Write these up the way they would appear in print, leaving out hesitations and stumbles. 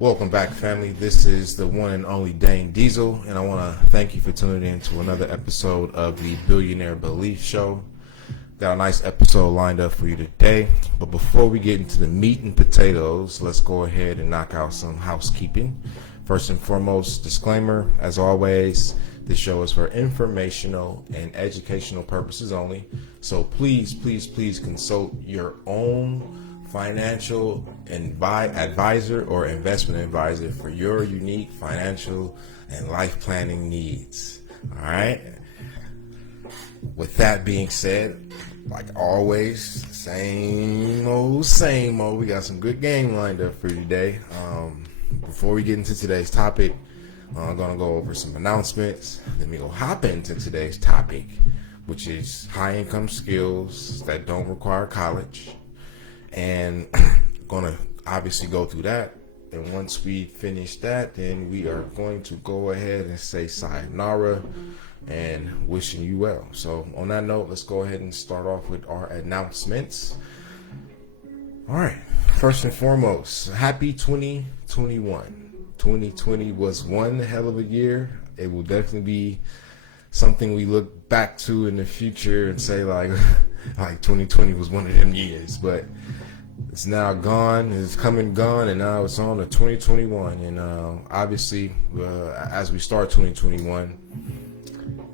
Welcome back, family. This is the one and only Dane Diesel, and I want to thank you for tuning in to another episode of the Billionaire Belief Show. Got a nice episode lined up for you today, but before we get into the meat and potatoes, let's go ahead and knock out some housekeeping. First and foremost, disclaimer, as always, this show is for informational and educational purposes only, so please consult your own financial advisor or investment advisor for your unique financial and life planning needs. All right. With that being said, like always, same old. We got some good game lined up for you today. Before we get into today's topic, I'm gonna go over some announcements. Then we go hop into today's topic, which is high income skills that don't require college. And gonna obviously go through that, and once we finish that, then we are going to go ahead and say sayonara and wishing you well. So on that note, let's go ahead and start off with our announcements. All right, first and foremost, happy 2021. 2020 was one hell of a year. It will definitely be something we look back to in the future and say like 2020 was one of them years, but it's now gone, it's come and gone, and now it's on to 2021. And obviously, as we start 2021,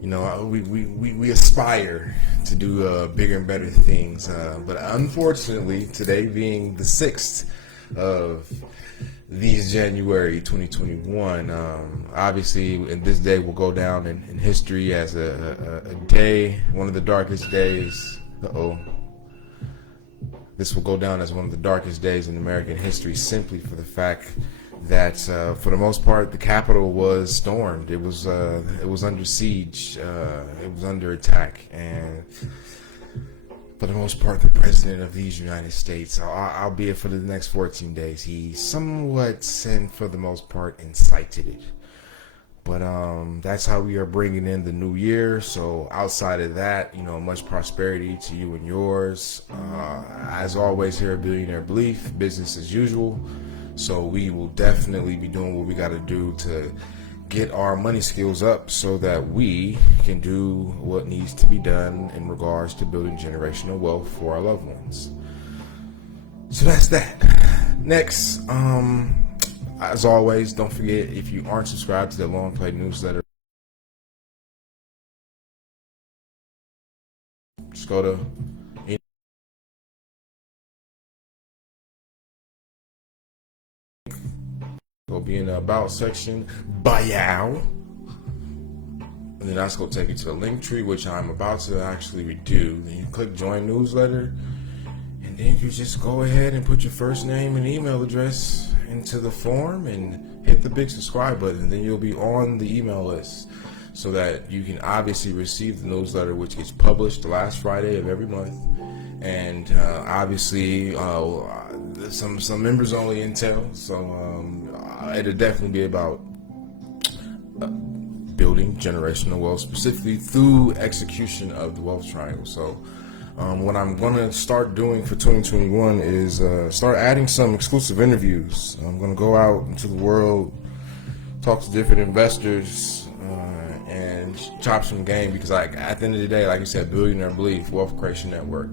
you know, we aspire to do bigger and better things. But unfortunately, today being the 6th of these January 2021, obviously, and this day will go down in history as a day, one of the darkest days. This will go down as one of the darkest days in American history, simply for the fact that, for the most part, the Capitol was stormed. It was under siege. It was under attack, and for the most part, the president of these United States, albeit for the next 14 days, he somewhat and for the most part incited it. But that's how we are bringing in the new year. So outside of that, you know, much prosperity to you and yours. As always, here at Billionaire Belief, business as usual. So we will definitely be doing what we got to do to get our money skills up so that we can do what needs to be done in regards to building generational wealth for our loved ones. So that's that. Next, as always, don't forget, if you aren't subscribed to the Long Play newsletter, just go to be in the About section, Bayou, and then that's going to take you to the link tree, which I'm about to actually redo. Then you click Join Newsletter, and then you just go ahead and put your first name and email address into the form and hit the big subscribe button, and then you'll be on the email list so that you can obviously receive the newsletter, which gets published the last Friday of every month. And obviously some members only intel, so it'll definitely be about building generational wealth, specifically through execution of the wealth triangle. So what I'm going to start doing for 2021 is start adding some exclusive interviews. I'm going to go out into the world, talk to different investors, and chop some game, because at the end of the day, like you said, Billionaire Belief, Wealth Creation Network,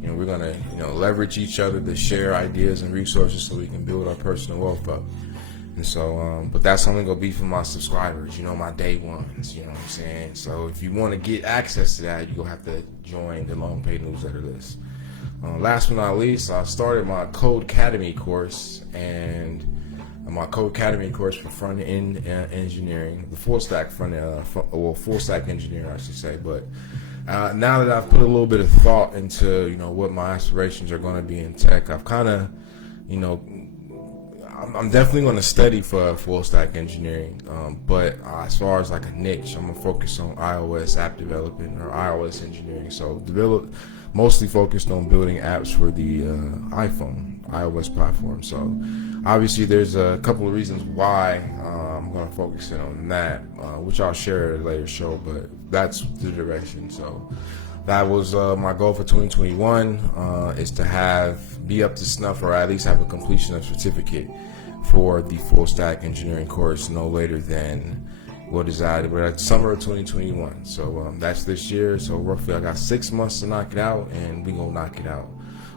you know, we're going to, you know, leverage each other to share ideas and resources so we can build our personal wealth up. And so, but that's only going to be for my subscribers, you know, my day ones, you know what I'm saying? So if you want to get access to that, you're going to have to join the long paid newsletter list. Last but not least, I started my Code Academy course, and my Code Academy course for front end engineering, the full stack full stack engineer, I should say. But now that I've put a little bit of thought into, you know, what my aspirations are going to be in tech, I've kind of, you know, I'm definitely going to study for full stack engineering, but as far as like a niche, I'm going to focus on iOS app development or iOS engineering. So mostly focused on building apps for the iOS platform. So obviously there's a couple of reasons why I'm going to focus in on that, which I'll share at a later show, but that's the direction. So That was my goal for 2021, is to be up to snuff, or at least have a completion of certificate for the full stack engineering course no later than summer of 2021. So that's this year. So roughly I got 6 months to knock it out, and we gonna knock it out.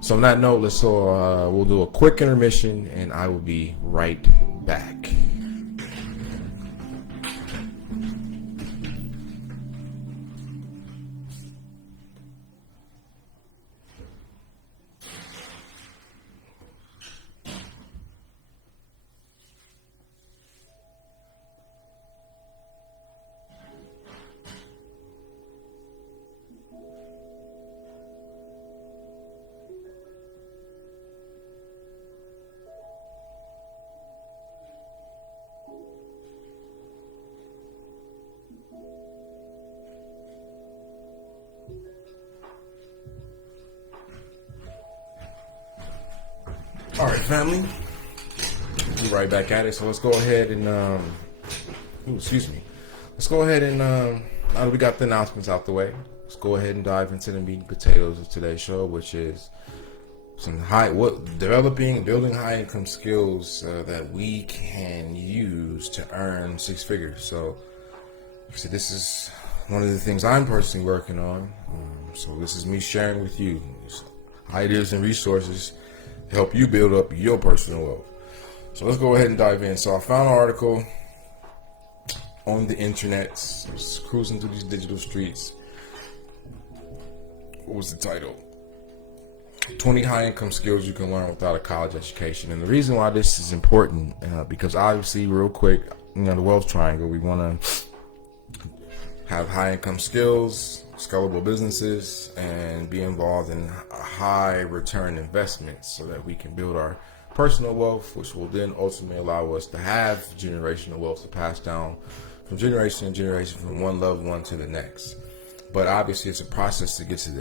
So on that note, we'll do a quick intermission, and I will be right back. All right, family, we're right back at it. So let's go ahead and let's go ahead and now that we got the announcements out the way, let's go ahead and dive into the meat and potatoes of today's show, which is building high income skills that we can use to earn 6 figures. So this is one of the things I'm personally working on. So this is me sharing with you ideas and resources to help you build up your personal wealth. So let's go ahead and dive in. So I found an article on the internet, just cruising through these digital streets. What was the title? 20 high income skills you can learn without a college education. And the reason why this is important, because obviously, real quick, the wealth triangle, we want to have high income skills, scalable businesses, and be involved in high return investments so that we can build our personal wealth, which will then ultimately allow us to have generational wealth to pass down from generation to generation, from one loved one to the next. But obviously it's a process to get to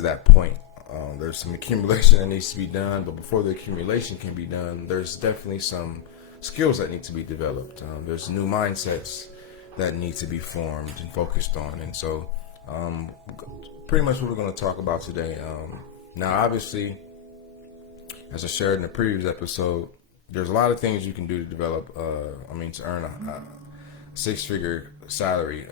that point. There's some accumulation that needs to be done, but before the accumulation can be done, there's definitely some skills that need to be developed. There's new mindsets that need to be formed and focused on. And so pretty much what we're going to talk about today. Now, obviously, as I shared in the previous episode, there's a lot of things you can do to develop, to earn a 6-figure salary.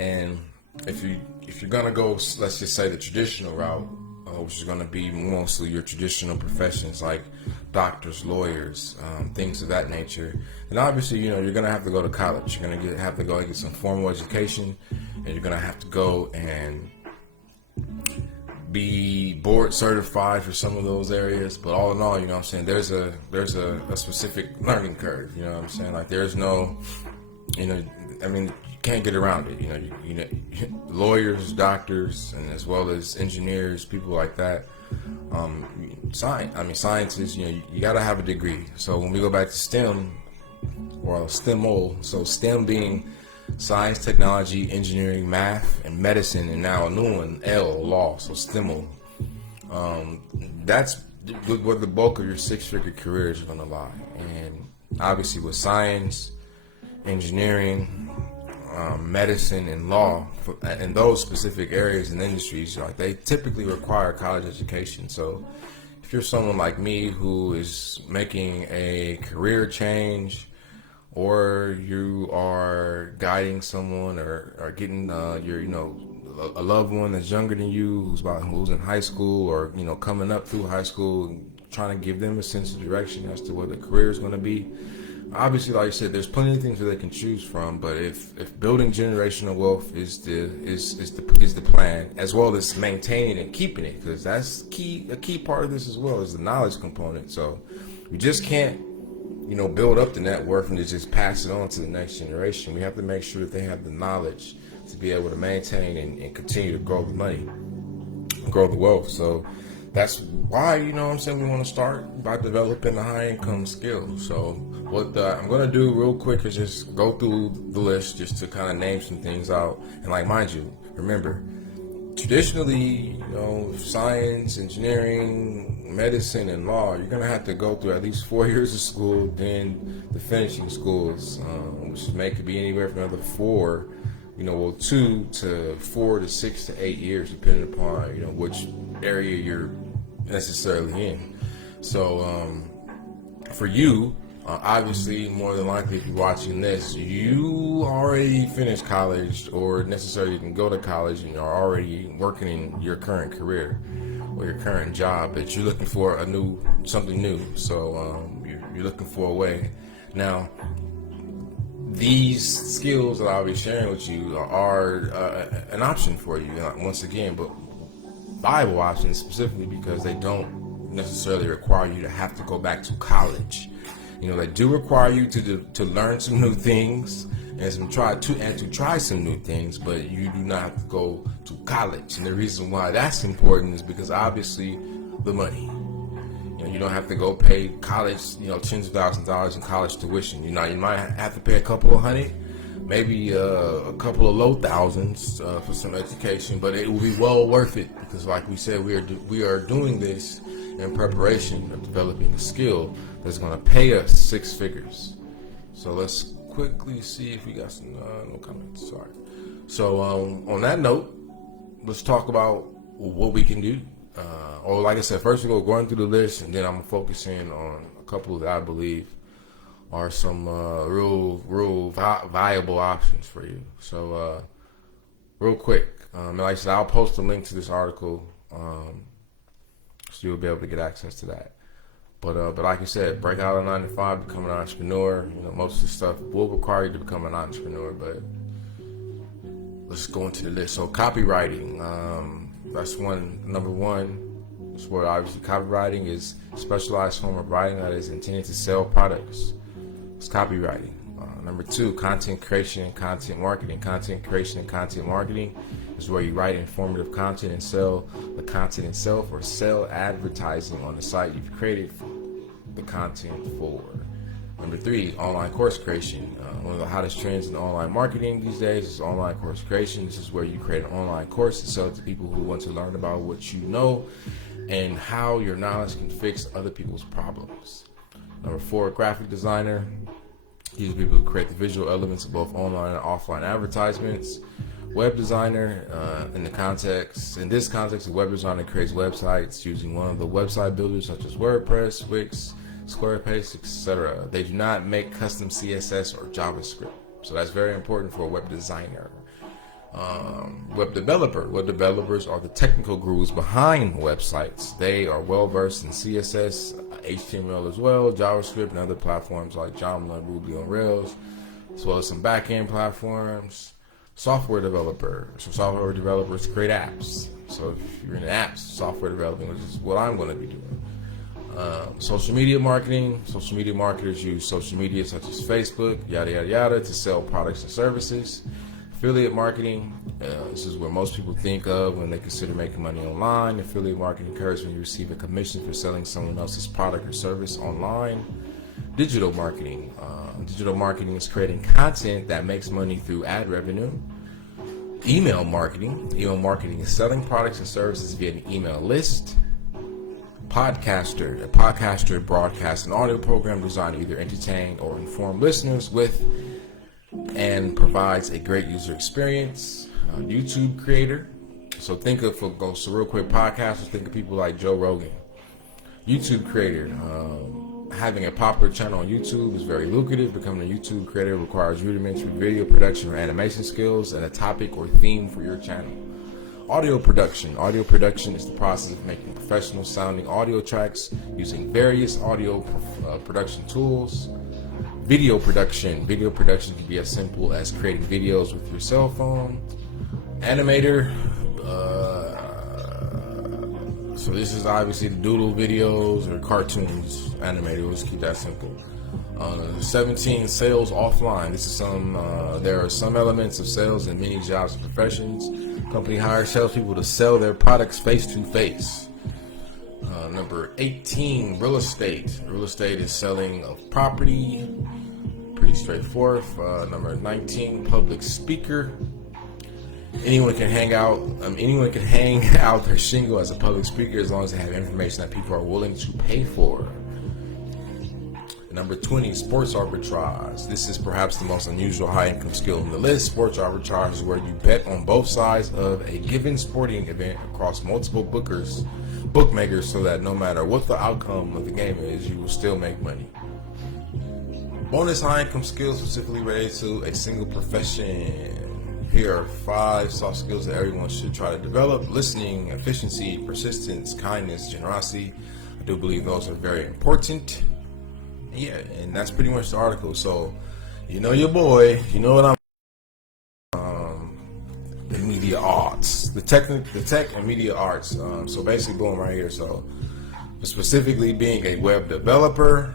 And if you're going to go, let's just say the traditional route, which is going to be mostly your traditional professions like doctors, lawyers, things of that nature, then obviously, you're going to have to go to college. You're going to have to go get some formal education, and you're going to have to go and be board certified for some of those areas. But all in all, there's a specific learning curve. Like there's no, you can't get around it. Lawyers, doctors, and as well as engineers, people like that. Scientists, you got to have a degree. So when we go back to STEM, or STEMO, so STEM being science, technology, engineering, math, and medicine, and now a new one, law, so STEMO. That's where the bulk of your 6-figure career is going to lie. And obviously with science, engineering, medicine, and law, in those specific areas and industries, they typically require college education. So if you're someone like me who is making a career change, or you are guiding someone or getting a loved one that's younger than you, who's in high school, or coming up through high school, and trying to give them a sense of direction as to what the career is going to be. Obviously, like I said, there's plenty of things that they can choose from, but if building generational wealth is the plan, as well as maintaining and keeping it, because that's a key part of this as well, is the knowledge component. So we just can't build up the net worth and just pass it on to the next generation. We have to make sure that they have the knowledge to be able to maintain and continue to grow the money, grow the wealth. So that's why, we want to start by developing the high income skills. So what I'm going to do real quick is just go through the list just to kind of name some things out. And mind you, remember, traditionally, science, engineering, medicine, and law, you're going to have to go through at least 4 years of school, then the finishing schools, which could be anywhere from another 4, well, 2 to 4 to 6 to 8 years, depending upon, which area you're necessarily in. So, for you, obviously, more than likely, if you're watching this, you already finished college or necessarily didn't go to college and are already working in your current career or your current job, but you're looking for something new. So, you're looking for a way. Now, these skills that I'll be sharing with you are an option for you, once again, but viable options specifically because they don't necessarily require you to have to go back to college. They do require you to learn some new things and to try some new things, but you do not have to go to college. And the reason why that's important is because obviously the money. You don't have to go pay college, tens of thousands of dollars in college tuition. You might have to pay a couple of $100, maybe a couple of low thousands for some education, but it will be well worth it because, like we said, we are doing this in preparation of developing a skill that's going to pay us 6 figures. So let's quickly see if we got some no comments. Sorry. So on that note, let's talk about what we can do. Or like I said, first we're going through the list, and then I'm focusing on a couple that I believe are some real viable options for you. So real quick, like I said, I'll post a link to this article, so you'll be able to get access to that. But like I said, break out of 9 to 5, become an entrepreneur. Most of the stuff will require you to become an entrepreneur, but let's go into the list. So copywriting, that's number one. That's where obviously copywriting is a specialized form of writing that is intended to sell products. It's copywriting. Number 2, content creation and content marketing. Content creation and content marketing is where you write informative content and sell the content itself or sell advertising on the site you've created the content for. Number 3, online course creation. One of the hottest trends in online marketing these days is online course creation. This is where you create an online course to sell to people who want to learn about what you know and how your knowledge can fix other people's problems. Number 4, graphic designer. These are people who create the visual elements of both online and offline advertisements. Web designer, in this context, a web designer creates websites using one of the website builders such as WordPress, Wix, Squarespace, etc. They do not make custom CSS or JavaScript. So that's very important for a web designer. Web developer. Web developers are the technical gurus behind websites. They are well versed in CSS, HTML as well, JavaScript, and other platforms like Joomla, Ruby on Rails, as well as some back-end platforms. Software developer. So software developers create apps. So if you're in apps, software developing, which is what I'm going to be doing. Social media marketing. Social media marketers use social media such as Facebook, yada, yada, yada, to sell products and services. Affiliate marketing. This is where most people think of when they consider making money online. Affiliate marketing occurs when you receive a commission for selling someone else's product or service online. Digital marketing. Digital marketing is creating content that makes money through ad revenue. Email marketing. Email marketing is selling products and services via an email list. Podcaster. A podcaster broadcasts an audio program designed to either entertain or inform listeners with and provides a great user experience. YouTube creator. So real quick, podcasters, think of people like Joe Rogan. YouTube creator. Having a popular channel on YouTube is very lucrative. Becoming a YouTube creator requires rudimentary video production or animation skills and a topic or theme for your channel. Audio production. Audio production is the process of making professional sounding audio tracks using various audio production tools. Video production. Video production can be as simple as creating videos with your cell phone. Animator. So this is obviously the doodle videos or cartoons. Animator. Let's keep that simple. 17, sales offline. This is there are some elements of sales in many jobs and professions. Company hires salespeople to sell their products face to face. Number 18, real estate. Real estate is selling of property. Pretty straightforward. Number 19, public speaker. Anyone can hang out their shingle as a public speaker as long as they have information that people are willing to pay for. Number 20, sports arbitrage. This is perhaps the most unusual high-income skill on the list. Sports arbitrage is where you bet on both sides of a given sporting event across multiple bookmakers, so that no matter what the outcome of the game is, you will still make money. Bonus high-income skills specifically related to a single profession. Here are 5 soft skills that everyone should try to develop: listening, efficiency, persistence, kindness, generosity. I do believe those are very important. Yeah, and that's pretty much the article. So, you know your boy, you know what the media arts, the tech and media arts. So basically, boom, right here. So, specifically being a web developer,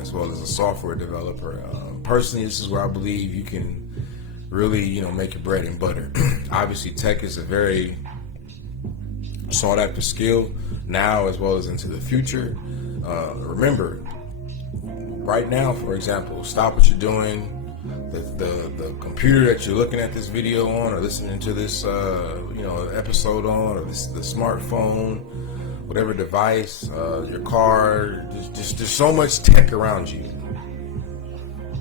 as well as a software developer. Personally, this is where I believe you can really, make your bread and butter. Obviously, tech is a very sought after skill now, as well as into the future. Remember, right now, for example, stop what you're doing. The computer that you're looking at this video on, or listening to this, episode on, or the smartphone, whatever device, your car. There's so much tech around you,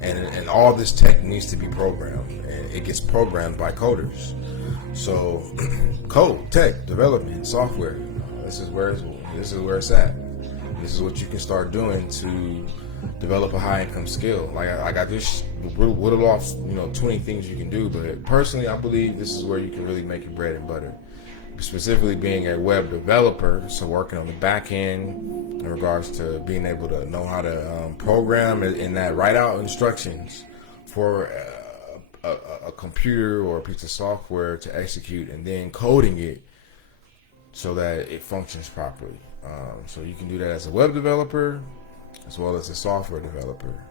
and all this tech needs to be programmed, and it gets programmed by coders. So, code, tech, development, software. This is where it's at. This is what you can start doing to develop a high income skill. Like I just whittled off, 20 things you can do, but personally, I believe this is where you can really make your bread and butter. Specifically being a web developer, so working on the back end in regards to being able to know how to program and that write out instructions for a computer or a piece of software to execute, and then coding it so that it functions properly. So you can do that as a web developer as well as a software developer.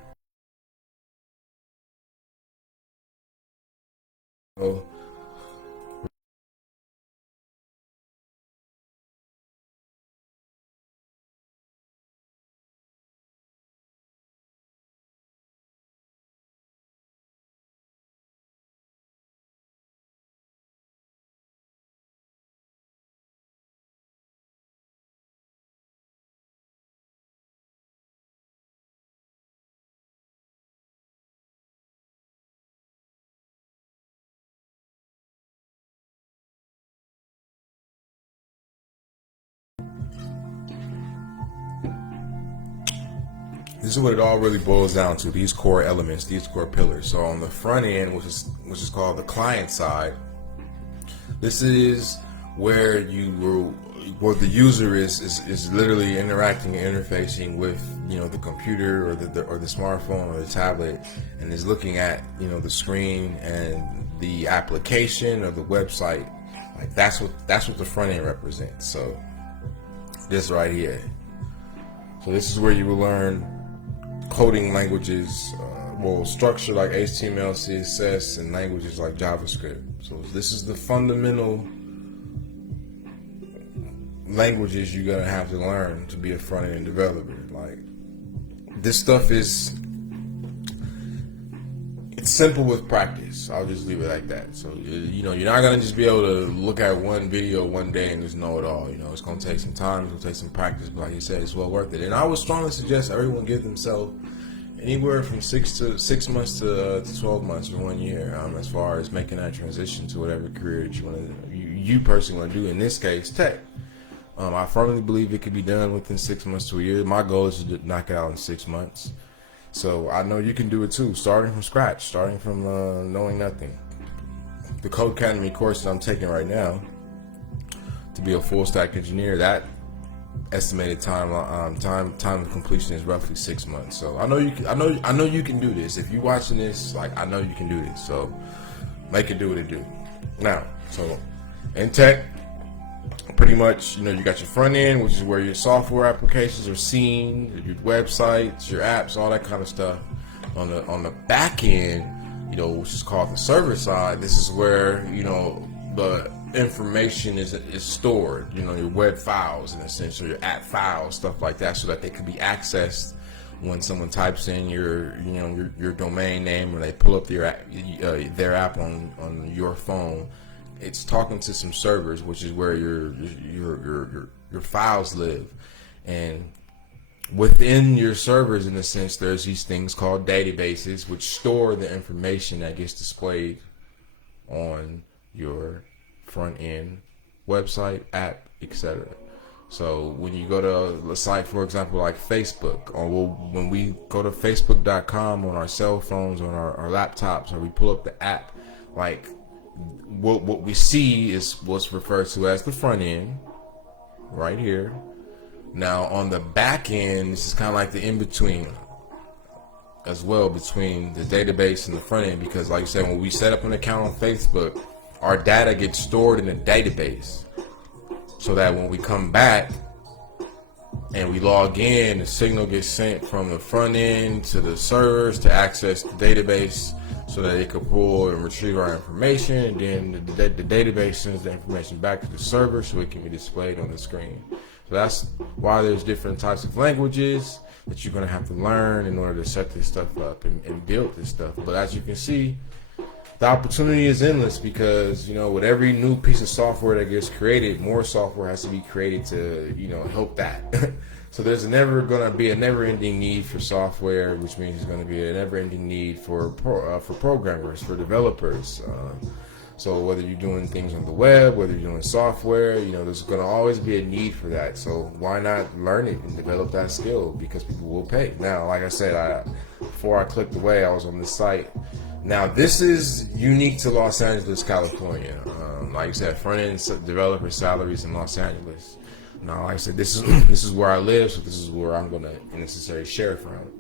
So, this is what it all really boils down to: these core elements, these core pillars. So on the front end, which is called the client side, this is where the user is literally interacting and interfacing with the computer or the smartphone or the tablet, and is looking at the screen and the application or the website. Like that's what the front end represents. So this right here. So this is where you will learn coding languages, structure like HTML, CSS, and languages like JavaScript. So this is the fundamental languages you're gonna have to learn to be a front-end developer. Like, this stuff it's simple with practice. I'll just leave it like that. So you're not gonna just be able to look at one video one day and just know it all. It's gonna take some time, it's gonna take some practice, but like you said, it's well worth it. And I would strongly suggest everyone give themselves anywhere from 6 months to 12 months or 1 year, as far as making that transition to whatever career that you personally want to do. In this case, tech. I firmly believe it could be done within 6 months to a year. My goal is to knock it out in 6 months. So I know you can do it too, starting from scratch, starting from knowing nothing. The Code Academy course that I'm taking right now to be a full stack engineer, that estimated time of completion is roughly 6 months. So I know you can do this. If you're watching this, I know you can do this. So make it do what it do. Now, so in tech, pretty much, you got your front end, which is where your software applications are seen, your websites, your apps, all that kind of stuff. On the back end, which is called the server side, this is where, the information is stored, your web files in a sense, or your app files, stuff like that, so that they can be accessed when someone types in your domain name, or they pull up their app on your phone. It's talking to some servers, which is where your files live. And within your servers, in a sense, there's these things called databases, which store the information that gets displayed on your front end website, app, etc. So when you go to a site, for example, like Facebook, or when we go to facebook.com on our cell phones, on our laptops, or we pull up the app, like what we see is what's referred to as the front end right here. Now on the back end, this is kind of like the in-between as well, between the database and the front end, because like I said, when we set up an account on Facebook, our data gets stored in a database, so that when we come back and we log in, the signal gets sent from the front end to the servers to access the database, so that it can pull and retrieve our information, and then the database sends the information back to the server so it can be displayed on the screen. So that's why there's different types of languages that you're going to have to learn in order to set this stuff up and build this stuff. But as you can see, the opportunity is endless, because, you know, with every new piece of software that gets created, more software has to be created to, you know, help that. So there's never going to be a never-ending need for software, which means there's going to be a never-ending need for programmers, for developers. So whether you're doing things on the web, whether you're doing software, you know, there's going to always be a need for that. So why not learn it and develop that skill? Because people will pay. Now, like I said, before I clicked away, I was on this site. Now, this is unique to Los Angeles, California. Like I said, front-end developer salaries in Los Angeles. Now, like I said, this is where I live, so this is where I'm going to necessarily share from.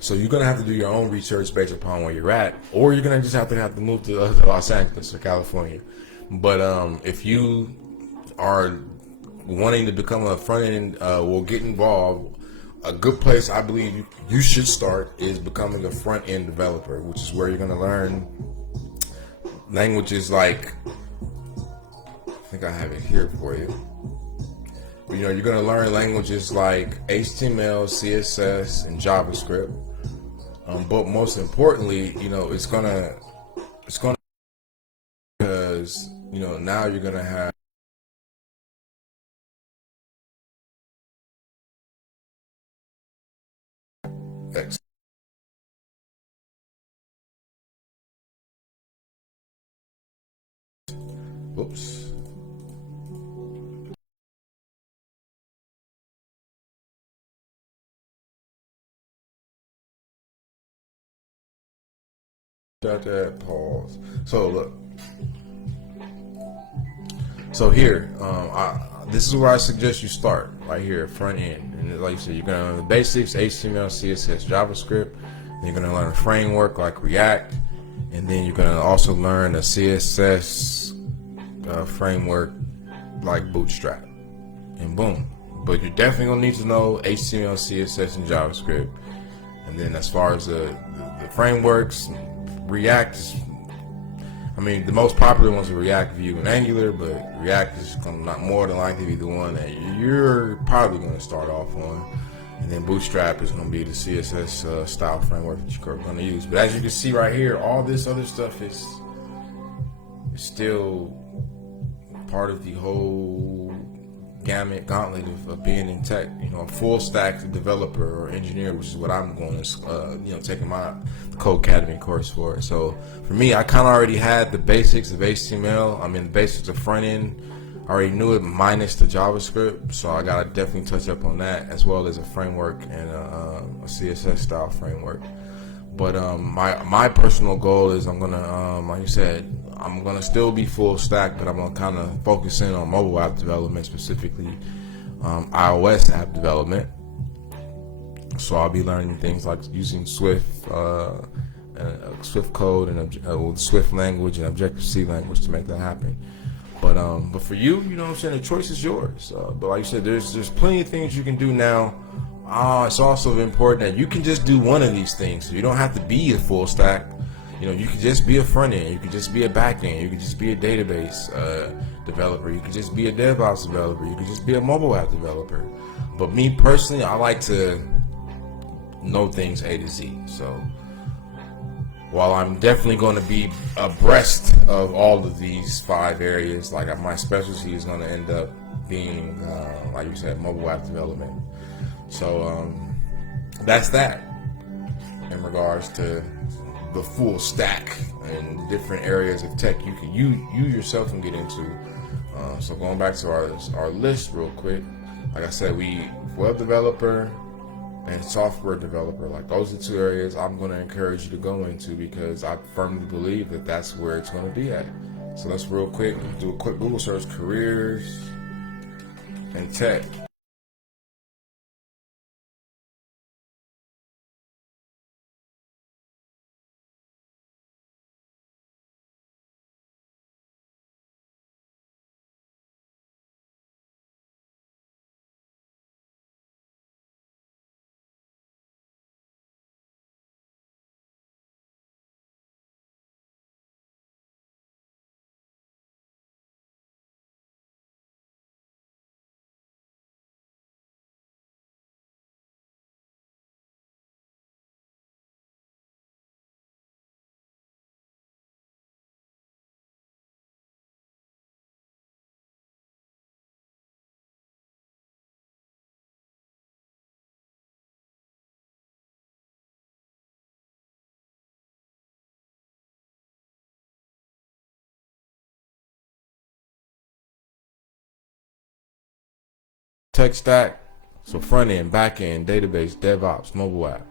So you're going to have to do your own research based upon where you're at, or you're going to just have to move to Los Angeles or California. But if you are wanting to become a front-end, get involved, a good place I believe you should start is becoming a front-end developer, which is where you're going to learn languages like, I think I have it here for you. You know, you're going to learn languages like HTML, CSS, and JavaScript. But most importantly, you know, it's gonna because, you know, now you're gonna have X. Oops. Got that pause. So look. So here, this is where I suggest you start, right here, front end. And like you said, you're gonna learn the basics: HTML, CSS, JavaScript. Then you're gonna learn a framework like React, and then you're gonna also learn a CSS framework like Bootstrap, and boom. But you're definitely gonna need to know HTML, CSS, and JavaScript. And then as far as the frameworks, React is, I mean, the most popular ones are React, Vue, and Angular, but React is going to not more than likely be the one that you're probably going to start off on. And then Bootstrap is going to be the CSS style framework that you're going to use. But as you can see right here, all this other stuff is still part of the whole gauntlet of being in tech. You know, a full stack developer or engineer, which is what I'm going to, you know, taking my Code Academy course for. So for me, I kind of already had the basics of HTML. I mean, the basics of front end. I already knew it minus the JavaScript, so I gotta definitely touch up on that, as well as a framework and a CSS style framework. But my personal goal is I'm gonna, like you said, I'm gonna still be full stack, but I'm gonna kind of focus in on mobile app development, specifically iOS app development. So I'll be learning things like using Swift, Swift code and Swift language and Objective-C language to make that happen. But for you, you know what I'm saying, the choice is yours. But like you said, there's plenty of things you can do now. It's also important that you can just do one of these things. So you don't have to be a full stack. You know, you can just be a front end. You can just be a back end. You can just be a database developer. You can just be a DevOps developer. You can just be a mobile app developer. But me personally, I like to know things A to Z. So while I'm definitely going to be abreast of all of these 5 areas, like my specialty is going to end up being, like you said, mobile app development. So that's that in regards to the full stack and different areas of tech you yourself can get into. So going back to our list real quick, like I said, we web developer and software developer, like those are 2 areas I'm going to encourage you to go into, because I firmly believe that that's where it's going to be at. So let's real quick do a quick Google search: careers and tech. Tech stack, so front end, back end, database, DevOps, mobile app.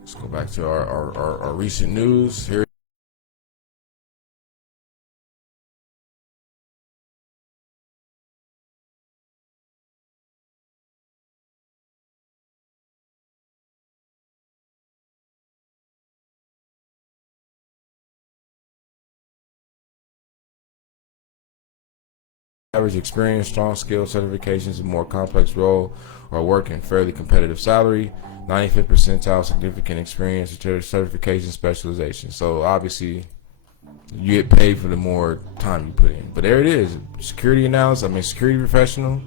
Let's go back to our recent news here. Average experience, strong skills, certifications, a more complex role or work in fairly competitive salary, 95th percentile, significant experience, certification, specialization. So obviously you get paid for the more time you put in. But there it is. Security analyst, security professional.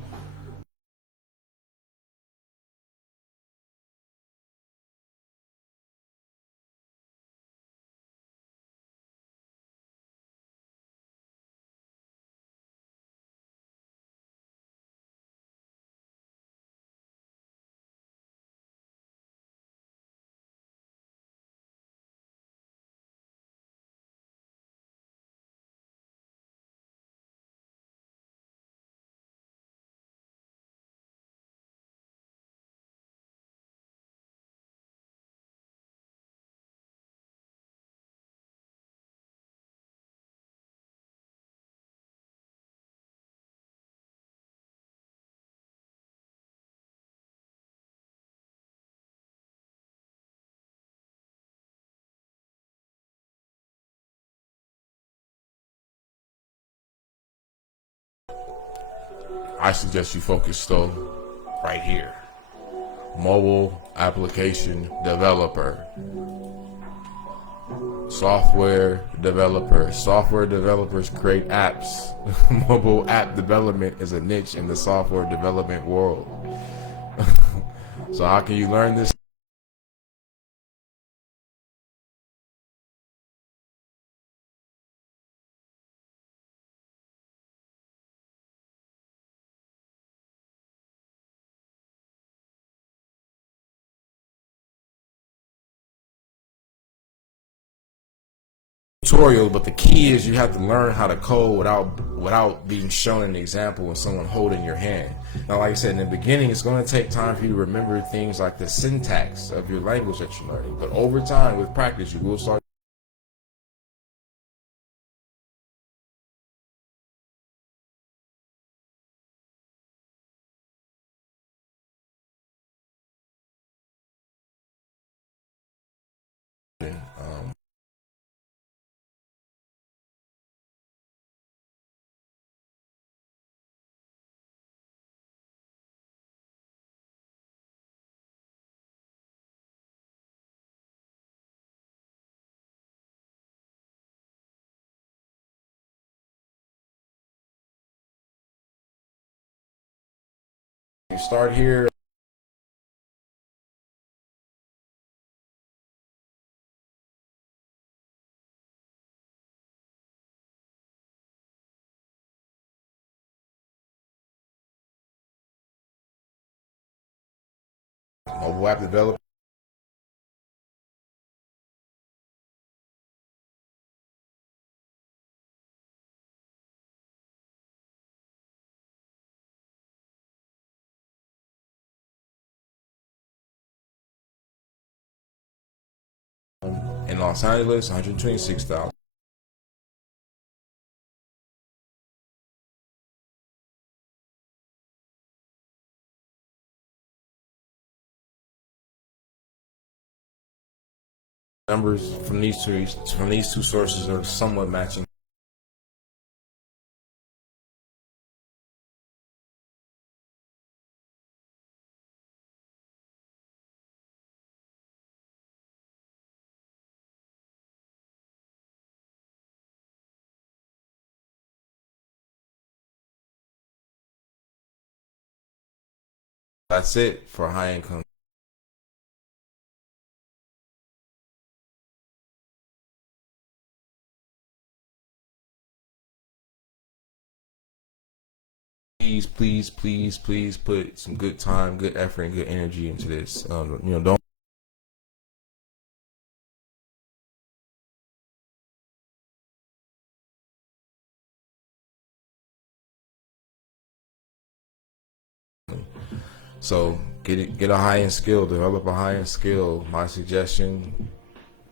I suggest you focus though right here. Mobile application developer. Software developers. Software developers create apps. Mobile app development is a niche in the software development world. So how can you learn this? Tutorial, but the key is you have to learn how to code without being shown an example and someone holding your hand. Now, like I said in the beginning, it's going to take time for you to remember things like the syntax of your language that you're learning. But over time, with practice, you will start. Um, you start here. mobile app developer. In Los Angeles, 126,000. Numbers from these two sources are somewhat matching. That's it for high income. Please put some good time, good effort, and good energy into this. Don't. So get a high end skill, develop a high end skill. My suggestion: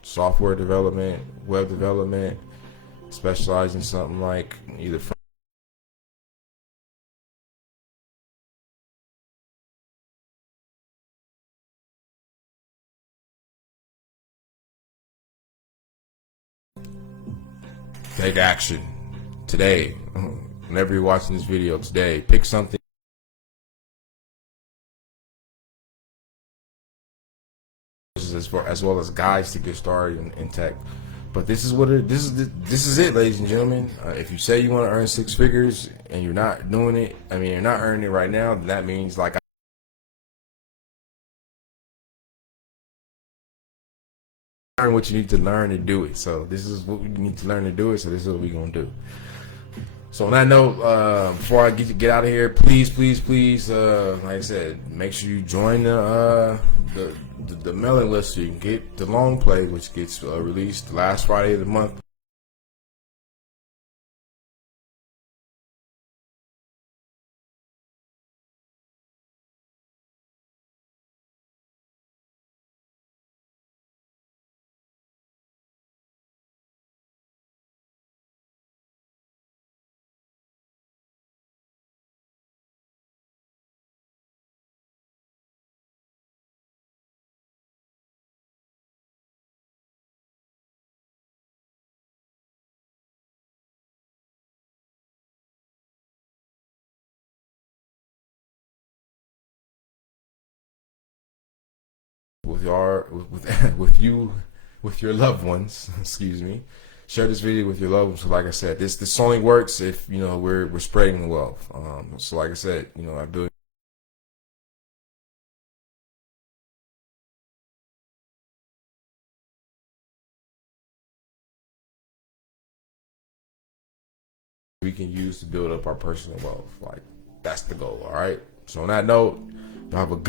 software development, web development. Specialize in something like either take action today. Whenever you're watching this video today, pick something as well as guides to get started in tech. But this is this is it, ladies and gentlemen. If you say you want to earn six figures and you're not doing it, I mean, you're not earning it right now, then that means like learn what you need to learn to do it. So this is what we need to learn to do it. So this is what we're gonna do. So on that note, before I get out of here, please, like I said, make sure you join the mailing list so you can get the long play, which gets released the last Friday of the month. With your loved ones. Excuse me. Share this video with your loved ones. So like I said, this only works if we're spreading the wealth. So like I said, I build. We can use to build up our personal wealth. Like that's the goal. All right. So on that note, y'all have a good